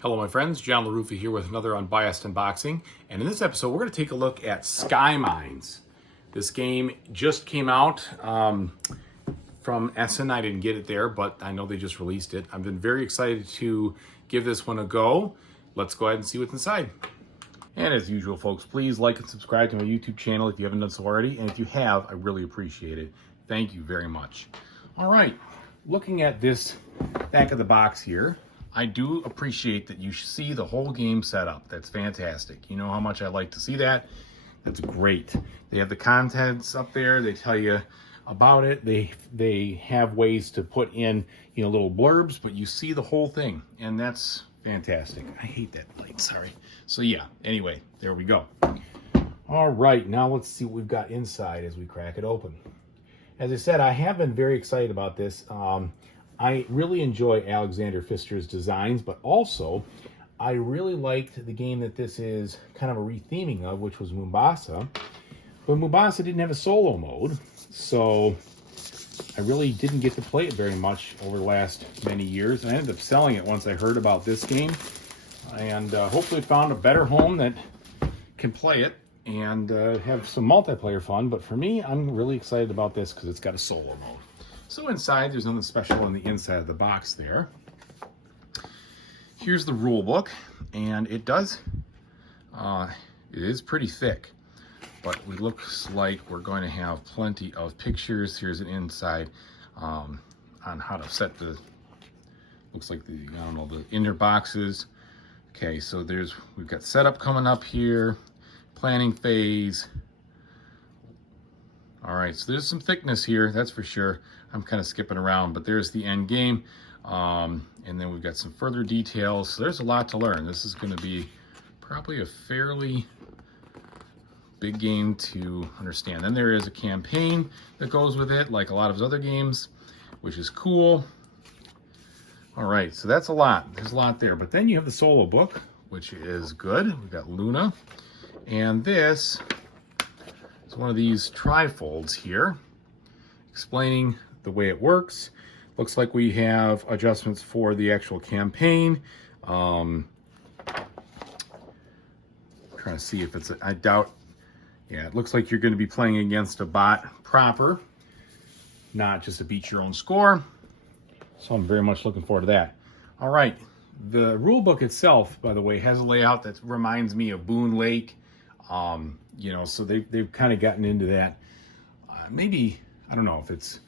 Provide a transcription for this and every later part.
Hello my friends, John LaRuffa here with another Unbiased unboxing. And in this episode, we're going to take a look at Skymines. This game just came out from Essen. I didn't get it there, but I know they just released it. I've been very excited to give this one a go. Let's go ahead and see what's inside. And as usual, folks, please like and subscribe to my YouTube channel if you haven't done so already. And if you have, I really appreciate it. Thank you very much. All right, looking at this back of the box here, I do appreciate that you see the whole game set up. That's fantastic. You know how much I like to see that. That's great. They have the contents up there. They tell you about it. They have ways to put in, little blurbs, but you see the whole thing, and that's fantastic. I hate that light, sorry. So yeah, anyway, there we go. All right, now let's see what we've got inside as we crack it open. As I said, I have been very excited about this. I really enjoy Alexander Pfister's designs, but also I really liked the game that this is kind of a retheming of, which was Mombasa. But Mombasa didn't have a solo mode, so I really didn't get to play it very much over the last many years. I ended up selling it once I heard about this game, and hopefully found a better home that can play it and have some multiplayer fun. But for me, I'm really excited about this because it's got a solo mode. So inside, there's nothing special on the inside of the box there. Here's the rule book, and it is pretty thick, but it looks like we're going to have plenty of pictures. Here's an inside on how to set the, looks like the inner boxes. Okay, so we've got setup coming up here, planning phase. All right, so there's some thickness here, that's for sure. I'm kind of skipping around, but there's the end game. And then we've got some further details. So there's a lot to learn. This is going to be probably a fairly big game to understand. Then there is a campaign that goes with it, like a lot of his other games, which is cool. All right, so that's a lot. There's a lot there. But then you have the solo book, which is good. We've got Luna. And this is one of these trifolds here, explaining the way it works. Looks like we have adjustments for the actual campaign. Trying to see if it's, I doubt, yeah, it looks like you're going to be playing against a bot proper, not just to beat your own score. So I'm very much looking forward to that. All right, the rule book itself, by the way, has a layout that reminds me of Boone Lake. So they've kind of gotten into that. Maybe, I don't know if it's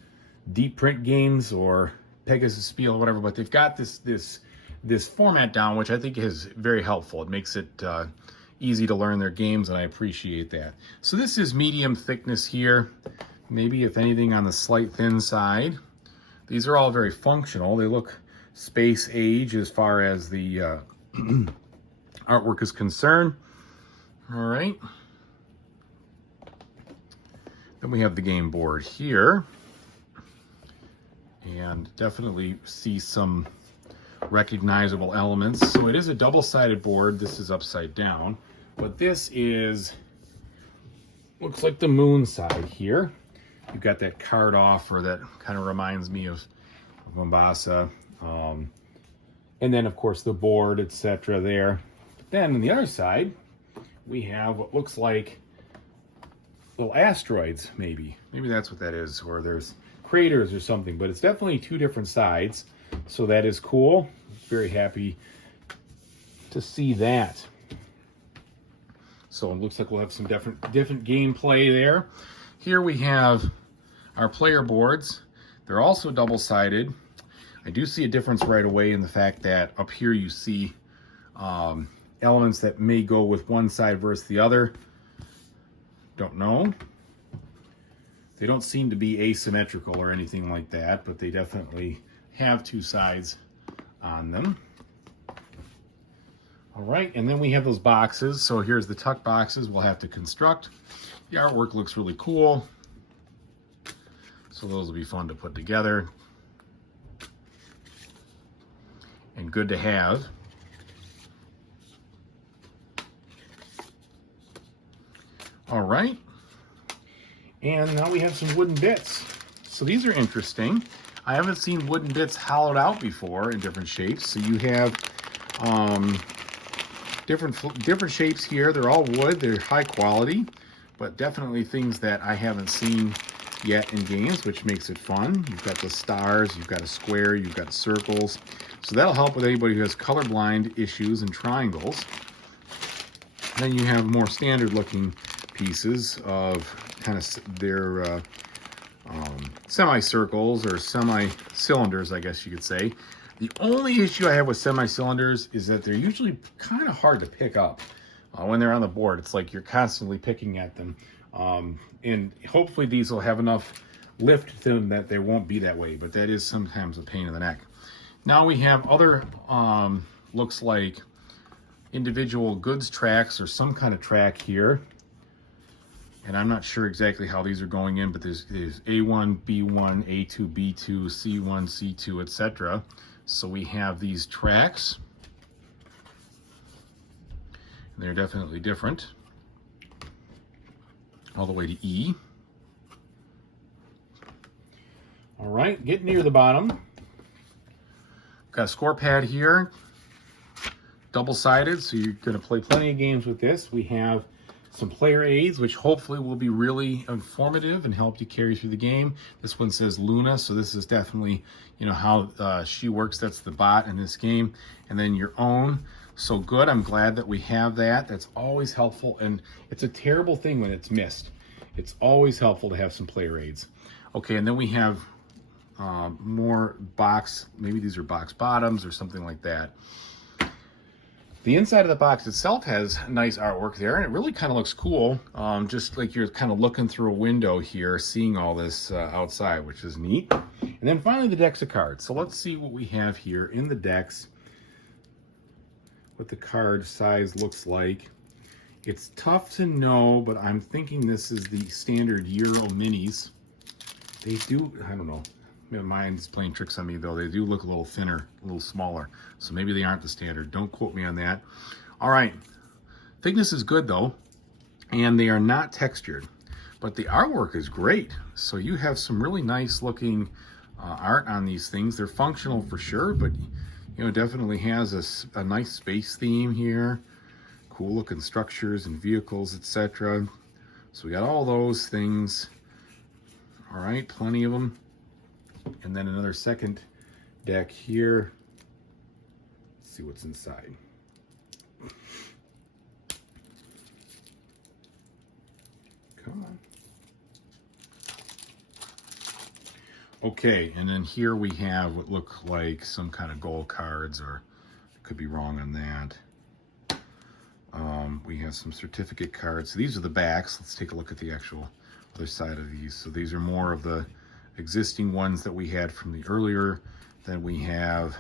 deep print games or Pegasus Spiel or whatever, but they've got this format down, which I think is very helpful. It makes it easy to learn their games, and I appreciate that. So this is medium thickness here, maybe if anything on the slight thin side. These are all very functional. They look space age as far as the artwork is concerned. All right. Then we have the game board here. And definitely see some recognizable elements. So it is a double-sided board. This is upside down, but this looks like the moon side here. You've got that card offer that kind of reminds me of Mombasa. And then of course the board, etc. there. But then on the other side, we have what looks like little asteroids, maybe that's what that is, or there's craters or something, but it's definitely two different sides, so that is cool. Very happy to see that. So it looks like we'll have some different gameplay there. Here we have our player boards. They're also double-sided. I do see a difference right away in the fact that up here you see elements that may go with one side versus the other. Don't know. They don't seem to be asymmetrical or anything like that, but they definitely have two sides on them. All right, and then we have those boxes. So here's the tuck boxes we'll have to construct. The artwork looks really cool. So those will be fun to put together. And good to have. All right. And now we have some wooden bits. So these are interesting. I haven't seen wooden bits hollowed out before in different shapes. So you have Different shapes here. They're all wood. They're high quality, but definitely things that I haven't seen yet in games, which makes it fun. You've got the stars, you've got a square, you've got circles. So that'll help with anybody who has colorblind issues and triangles. Then you have more standard looking pieces of kind of their semicircles or semi-cylinders, I guess you could say. The only issue I have with semi-cylinders is that they're usually kind of hard to pick up. When they're on the board, it's like you're constantly picking at them. And hopefully these will have enough lift to them that they won't be that way, but that is sometimes a pain in the neck. Now we have other, looks like individual goods tracks or some kind of track here. And I'm not sure exactly how these are going in, but there's A1, B1, A2, B2, C1, C2, etc. So we have these tracks. And they're definitely different. All the way to E. All right, getting near the bottom. Got a score pad here. Double-sided, so you're going to play plenty of games with this. We have some player aids, which hopefully will be really informative and help you carry through the game. This one says Luna, so this is definitely, you know, how she works. That's the bot in this game. And then your own. So good. I'm glad that we have that. That's always helpful, and it's a terrible thing when it's missed. It's always helpful to have some player aids. Okay, and then we have more box. Maybe these are box bottoms or something like that. The inside of the box itself has nice artwork there, and it really kind of looks cool. Just like you're kind of looking through a window here, seeing all this outside, which is neat. And then finally the decks of cards. So let's see what we have here in the decks, what the card size looks like. It's tough to know, but I'm thinking this is the standard Euro minis. They do, I don't know. My mind's playing tricks on me, though. They do look a little thinner, a little smaller. So maybe they aren't the standard. Don't quote me on that. All right. Thickness is good, though. And they are not textured. But the artwork is great. So you have some really nice looking art on these things. They're functional for sure, but you know, definitely has a nice space theme here. Cool looking structures and vehicles, etc. So we got all those things. All right, plenty of them. And then another second deck here. Let's see what's inside. Come on. Okay, and then here we have what look like some kind of gold cards, or I could be wrong on that. We have some certificate cards. So these are the backs. Let's take a look at the actual other side of these. So these are more of the existing ones that we had from the earlier. Then we have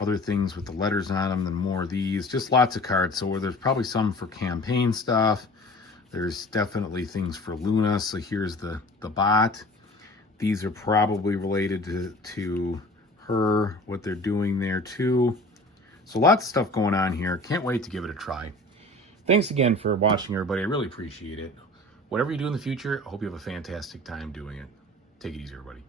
other things with the letters on them, and more of these. Just lots of cards. So there's probably some for campaign stuff. There's definitely things for Luna. So here's the bot. These are probably related to her, what they're doing there too. So lots of stuff going on here. Can't wait to give it a try. Thanks again for watching, everybody. I really appreciate it. Whatever you do in the future, I hope you have a fantastic time doing it. Take it easy, everybody.